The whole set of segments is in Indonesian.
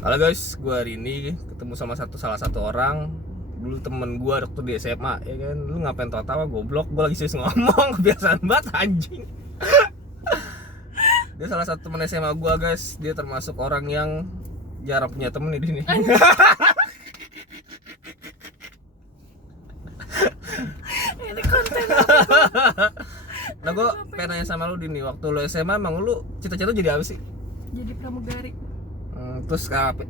Halo guys, gue hari ini ketemu sama salah satu orang dulu temen gue waktu di SMA, ya kan? Lu ngapain tawa-tawa, goblok? Gue lagi serius ngomong, kebiasaan banget anjing. Dia salah satu temen SMA gue guys, dia termasuk orang yang jarang punya temen nih ini. Ini konten Nah gue pengen nanya sama lu Dini, waktu lu SMA emang lu cita-cita jadi apa sih? jadi pramugari. Terus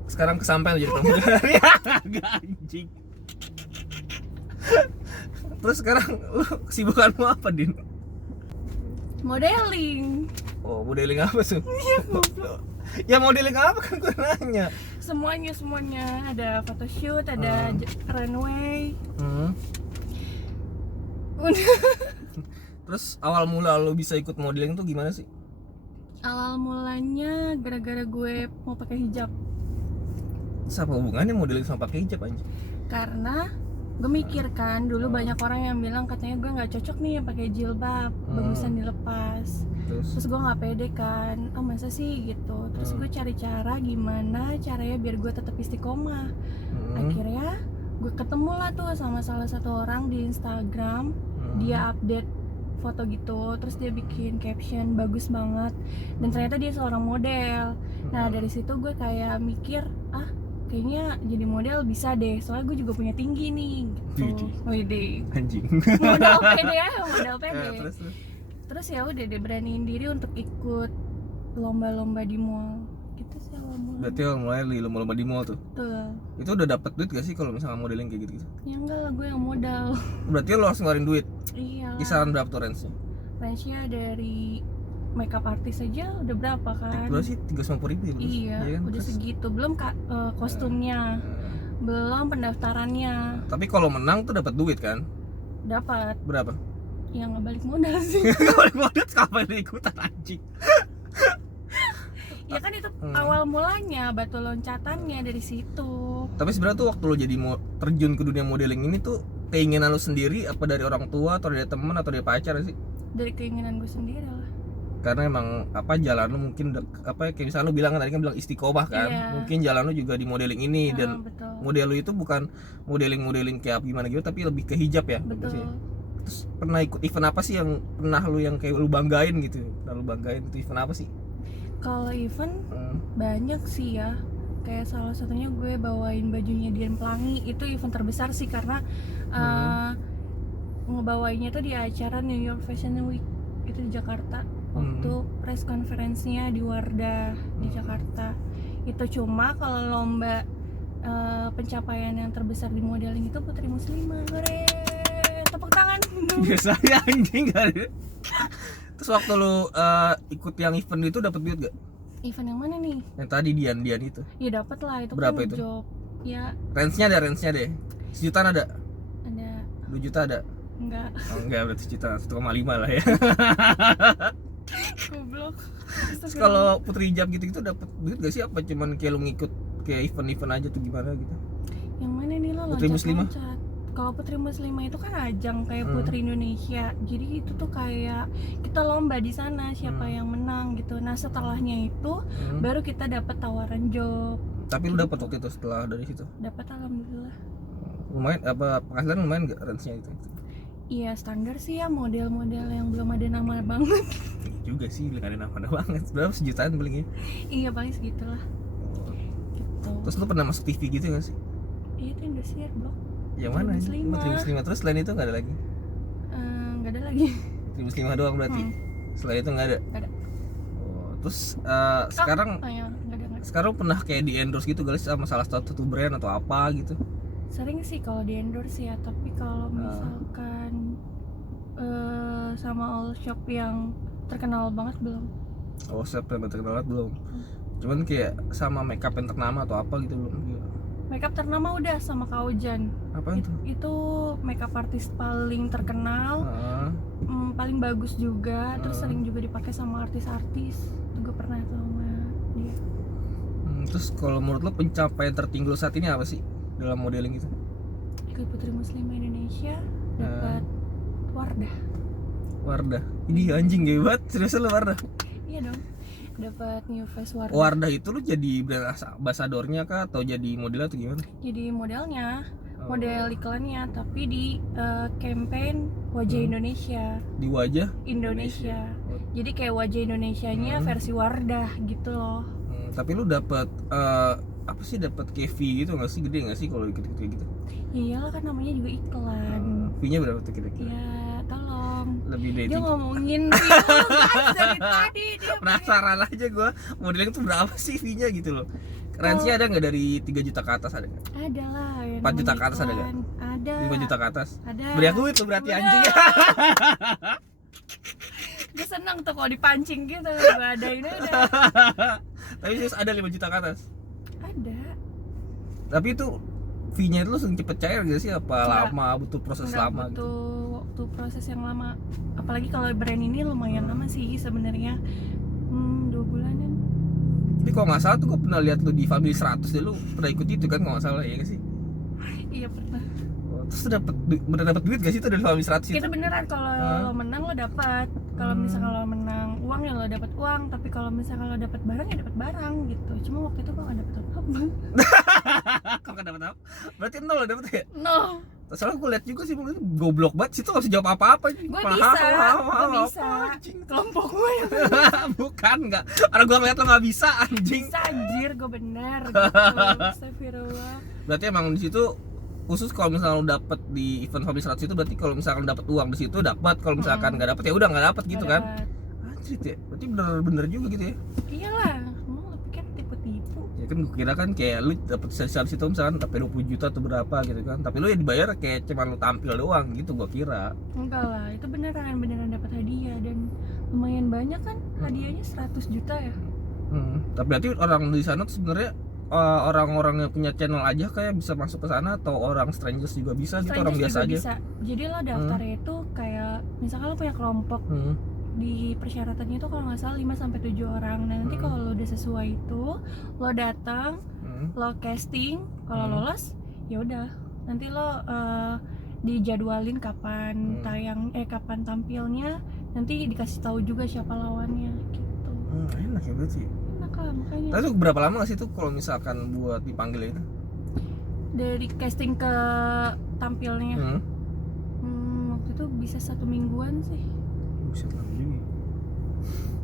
sekarang kesampaian lu jadi pramugari. Agak anjing. Terus sekarang lu kesibukanmu apa Din? Modeling. Oh, modeling apa tuh? Iya, goblok. Ya modeling apa kan gue nanya. Semuanya ada photoshoot, ada runway. Udah. Terus awal mula lo bisa ikut modeling tuh gimana sih? Awal mulanya gara-gara gue mau pakai hijab. Terus apa hubungannya modeling sama pakai hijab aja? Karena gue mikir kan dulu banyak orang yang bilang katanya gue nggak cocok nih yang pakai jilbab, bagusan dilepas. Terus gue nggak pede kan, oh masa sih gitu. Terus gue cari cara gimana caranya biar gue tetap istiqomah. Akhirnya gue ketemu lah tuh sama salah satu orang di Instagram. Dia update foto gitu, terus dia bikin caption bagus banget, dan ternyata dia seorang model. Nah dari situ gue kayak mikir, kayaknya jadi model bisa deh, soalnya gue juga punya tinggi nih gitu. Widih, Anjing. modal pede ya, modal pede. Terus. Terus ya udah deh beraniin diri untuk ikut lomba-lomba di mall gitu sih awal mula. Berarti awal mulai di lomba-lomba di mall tuh. Tuh. Itu udah dapat duit gak sih kalau misalnya modeling kayak gitu? Ya enggak lah, gue yang modal. Berarti lo harus ngeluarin duit. Iya. Kisaran berapa tuh range-nya? Range-nya dari makeup artist aja udah berapa kan? Berapa sih? 350.000 ya? Iya, kan? udah Terus, segitu. Belum kostumnya, belum pendaftarannya. tapi kalau menang tuh dapat duit kan? Dapat. Berapa? Yang ngebalik modal sih. Kalau modal kapan ikutan anjing? Ya kan itu awal mulanya, batu loncatannya dari situ. Tapi sebenarnya tuh waktu lo jadi terjun ke dunia modeling ini tuh keinginan lo sendiri apa dari orang tua atau dari temen atau dari pacar sih? Dari keinginan gue sendiri lah. Karena emang apa jalan lo mungkin apa kayak misalnya lo bilang tadi kan bilang istiqomah kan, Iya. mungkin jalan lo juga di modeling ini dan Betul. model lo itu bukan modeling kayak gimana gitu tapi lebih ke hijab ya. Betul. Sih. Terus pernah ikut event apa sih yang pernah lo yang kayak lo banggain gitu? Pernah lo banggain itu event apa sih? Kalau event banyak sih ya. Kayak salah satunya gue bawain bajunya Dian Pelangi, itu event terbesar sih karena ngebawainnya tuh di acara New York Fashion Week itu di Jakarta. Waktu press conference-nya di Wardah di Jakarta. Itu cuma kalau lomba pencapaian yang terbesar di modeling itu Putri Muslimah. Hore, tepuk tangan. Biasanya anjing kan. Terus waktu lo ikut yang event itu dapat duit gak? Event yang mana nih? Yang tadi Dian itu. Ya dapat lah, itu Berapa kan itu? job. Ya Range-nya deh. Sejutaan ada? ada 2 juta ada? enggak. Oh, enggak, berarti sejuta, 1,5 lah ya. Goblok. Terus kalau Putri Hijab gitu dapat duit gak sih? Apa cuman kayak lu ngikut kayak event-event aja tuh gimana gitu? Yang mana nih lo Putri Muslimah? loncat-loncat? Kalau Putri Muslimah itu kan ajang kayak Putri Indonesia. Jadi itu tuh kayak kita lomba di sana siapa yang menang gitu. Nah, setelahnya itu baru kita dapat tawaran job. Tapi lu dapat waktu itu setelah dari situ? Dapat alhamdulillah. Lumayan apa penghasilan lumayan gak range-nya itu? Iya, standar sih ya model-model yang belum ada nama banget. Juga sih, gak ada nama banget. Berapa sejutaan palingnya? Iya, paling segitulah. Gitu. Terus lu pernah masuk TV gitu gak sih? Iya, itu Indosiar, Blok. Yang mana? Muslimah. Putri Muslimah. Terus selain itu gak ada lagi? Nggak ada lagi. Putri Muslimah doang berarti? Selain itu gak ada? Nggak ada. Oh, terus sekarang Ya, nggak ada. sekarang pernah kayak di endorse gitu guys sama salah satu brand atau apa gitu? Sering sih kalau di endorse ya, tapi kalau misalkan sama all shop yang terkenal banget belum. Oh, siapa yang terkenal belum? Cuman kayak sama makeup yang ternama atau apa gitu belum? Makeup ternama udah sama Kaujan. Apa itu? Itu makeup artis paling terkenal, paling bagus juga, terus sering juga dipakai sama artis-artis. Itu gue pernah sama dia. Terus kalau menurut lo pencapaian tertinggi lo saat ini apa sih dalam modeling itu? Ikut Putri Muslimah Indonesia, dapat Wardah. Wardah. Ini anjing gede banget, serius lo Wardah? Iya dong. dapat New Face Wardah. Wardah itu lu jadi brand ambassador-nya kah atau jadi model atau gimana? Jadi modelnya, model iklannya, tapi di campaign Wajah Indonesia. Di wajah Indonesia. Jadi kayak Wajah Indonesianya versi Wardah gitu loh. Tapi lu dapat apa sih, dapat kayak fee gitu nggak sih, gede nggak sih kalau ikut-ikut kayak gitu? Iyalah kan namanya juga iklan. Fee-nya berapa tuh kira-kira? Ya tolong. Lebih dari Dia 3. ngomongin fee mulu, guys, dari tadi dia Penasaran aja gue, modeling tuh berapa sih fee-nya gitu loh. Range-nya ada nggak dari 3 juta ke atas, ada nggak? ada lah. 4 juta ke atas ada nggak? Ada. 5 juta ke atas? Ada. Banyak duit tuh berarti anjing. Gue seneng tuh kalau dipancing gitu, gue adain aja. Tapi serius ada 5 juta ke atas? Ada. Tapi itu fee-nya itu langsung cepet cair gak sih? Apa Nggak. lama, butuh proses Nggak lama gitu? butuh waktu proses yang lama. Apalagi kalau brand ini lumayan lama sih sebenarnya. 2 bulanan. Tapi kalau nggak salah tuh gue pernah lihat lu di Family 100 deh, lu pernah ikut itu kan kalau nggak salah, ya nggak sih? Iya pernah. Terus bener dapet duit gak sih tuh dari Family 100 itu? Itu beneran, kalau lo menang lo dapat. Kalau misalkan lo menang uang ya lo dapat uang, tapi kalau misalkan lo dapat barang ya dapat barang gitu. Cuma waktu itu gue nggak dapat apa-apa. Kau kan dapet apa? Berarti nol lo dapet ya? No. Soalnya gue liat juga sih, goblok banget sih tuh, gak bisa jawab apa-apa. Gue bisa. Kelompok gue yang Bukan, nggak. Karena gue ngeliat lo nggak bisa, anjing. bisa, anjir, gue bener gitu. Astagfirullah. Berarti emang di situ khusus kalau misalnya lo dapet di event Family 100 itu, berarti kalau misalkan dapet uang di situ dapat, kalau misalkan nggak dapet ya udah nggak dapet gitu Nggak kan? dapet. Anjir ya, berarti bener-bener juga gitu ya? Iyalah, mau lo pikir tipu-tipu. Ya kan gue kira kan kayak lu dapet sesi itu misalkan sampai 20 juta atau berapa gitu kan, tapi lu ya dibayar kayak cuma lu tampil doang gitu gue kira. Enggak lah, itu beneran dapat hadiah dan lumayan banyak kan, hadiahnya 100 juta ya. Tapi berarti orang di sana tuh sebenarnya orang-orang yang punya channel aja kayak bisa masuk ke sana, atau orang strangers juga bisa gitu, orang biasa Strangers juga aja? bisa. Jadi lo daftarnya itu kayak misalkan lo punya kelompok, di persyaratannya itu kalau nggak salah 5-7 orang. Nah nanti kalau lo udah sesuai itu, lo datang, lo casting, kalau lolos ya udah nanti lo dijadwalin kapan kapan tampilnya, nanti dikasih tahu juga siapa lawannya gitu. Enak ya berarti. Enak lah makanya. Tapi tuh berapa lama sih tuh kalau misalkan buat dipanggil itu? Dari casting ke tampilnya waktu itu bisa 1 mingguan sih. Buset, lama juga.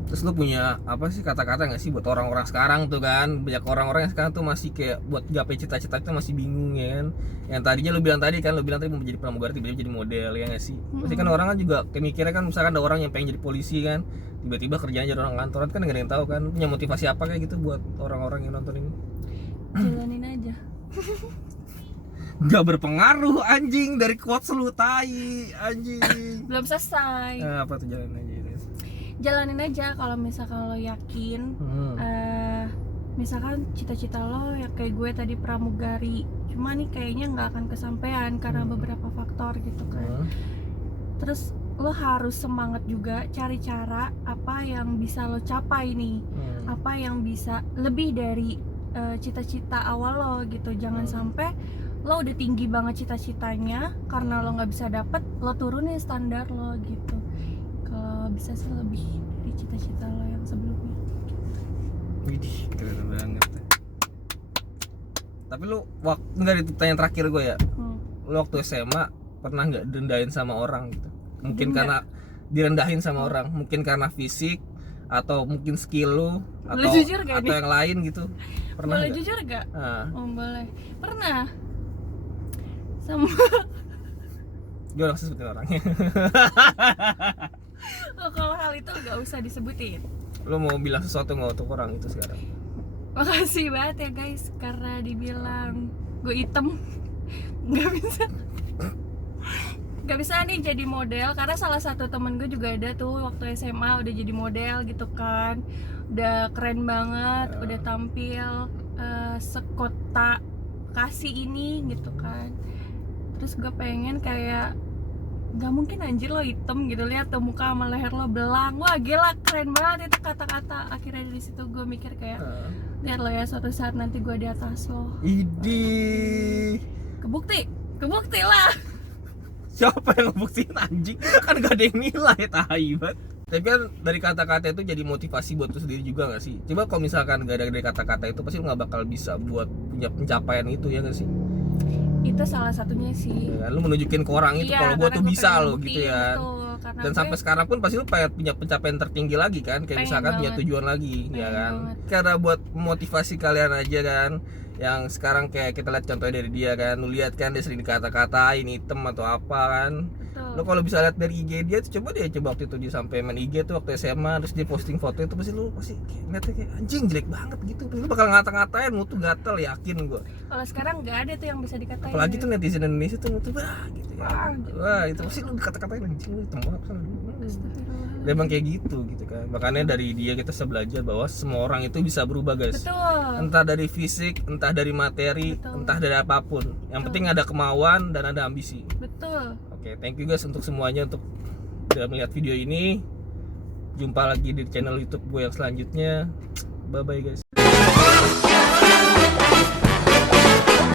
Terus lu punya apa sih kata-kata nggak sih buat orang-orang sekarang tuh kan, banyak orang-orang yang sekarang tuh masih kayak buat gapai cita-cita itu masih bingung ya kan? Yang tadinya lu bilang tadi mau jadi pramugari, tiba-tiba jadi model, ya nggak sih? Pasti kan orang kan juga kayak mikirnya kan, misalkan ada orang yang pengen jadi polisi kan, tiba-tiba kerjanya jadi orang kantoran, kan nggak ada yang tahu kan. Punya motivasi apa kayak gitu buat orang-orang yang nonton ini? Jalanin aja. Nggak berpengaruh anjing, dari quotes lu tai anjing. Belum selesai. Apa tuh, jalanin aja? Jalanin aja. Kalau misalkan lo yakin, misalkan cita-cita lo ya kayak gue tadi pramugari, cuma nih kayaknya nggak akan kesampaian karena beberapa faktor gitu kan. Terus lo harus semangat juga cari cara apa yang bisa lo capai nih, apa yang bisa lebih dari cita-cita awal lo gitu. Jangan sampai lo udah tinggi banget cita-citanya, karena lo nggak bisa dapet, lo turunin standar lo gitu. Kalau bisa sih lebih dari cita-cita lo yang sebelumnya. Widih, keren banget. Tapi lu nggak, di pertanyaan terakhir gue ya, lu waktu SMA pernah nggak direndahin sama orang gitu? Mungkin karena direndahin sama orang, mungkin karena fisik atau mungkin skill lu, atau yang lain gitu. Pernah boleh gak? jujur gak? Oh boleh. Pernah. Sama Gimana sih sebutin orangnya? kalau hal itu gak usah disebutin. Lu mau bilang sesuatu nggak untuk orang itu sekarang? Makasih banget ya guys, karena dibilang gue item. Gak bisa nih jadi model, karena salah satu temen gue juga ada tuh waktu SMA udah jadi model gitu kan, udah keren banget, udah tampil sekota Bekasi ini gitu kan. Terus gue pengen kayak, gak mungkin anjir lo hitam gitu, lihat tuh muka sama leher lo belang, wah gila keren banget itu kata-kata. Akhirnya dari situ gue mikir kayak, lihat lo ya suatu saat nanti gue di atas lo. Idih, kebukti lah. siapa yang ngebuktiin anjing? Kan gak ada yang nilai, tai banget. Tapi kan dari kata-kata itu jadi motivasi buat lu sendiri juga gak sih? Coba kalau misalkan gak ada dari kata-kata itu pasti lu gak bakal bisa buat punya pencapaian itu, ya gak sih? Itu salah satunya sih. Ya kan? Lu menunjukin ke orang itu kalau gua karena tuh gua bisa pengen loh gitu buktiin, ya. betul. Karena Dan sampai sekarang pun pasti lu pengen punya pencapaian tertinggi lagi kan, kayak Pengen misalkan punya banget. tujuan lagi, ya Pengen kan? banget. Karena buat motivasi kalian aja kan, yang sekarang kayak kita lihat contohnya dari dia kan, lu lihat kan dia sering dikata-katain hitam atau apa kan. betul. Lu kalau bisa lihat dari IG dia tuh, coba waktu itu dia sampai main IG tuh waktu SMA, terus dia posting foto itu pasti lu pasti kayak ngeliatnya kayak anjing jelek banget gitu. Lu bakal ngata-ngatain, lu tuh gatel yakin gua. Kalau sekarang nggak ada tuh yang bisa dikatain. Apalagi tuh netizen Indonesia tuh gitu ya. Wah, gitu. Wah, itu pasti lu dikata-katain anjing lu hitam banget kan. Astagfirullahaladzim. Memang kayak gitu kan. Makanya dari dia kita bisa belajar bahwa semua orang itu bisa berubah, guys. Betul. Entah dari fisik, entah dari materi, Betul. entah dari apapun. Yang Betul. penting ada kemauan dan ada ambisi. Betul. Oke, thank you guys untuk semuanya untuk udah melihat video ini. Jumpa lagi di channel YouTube gue yang selanjutnya. Bye bye guys.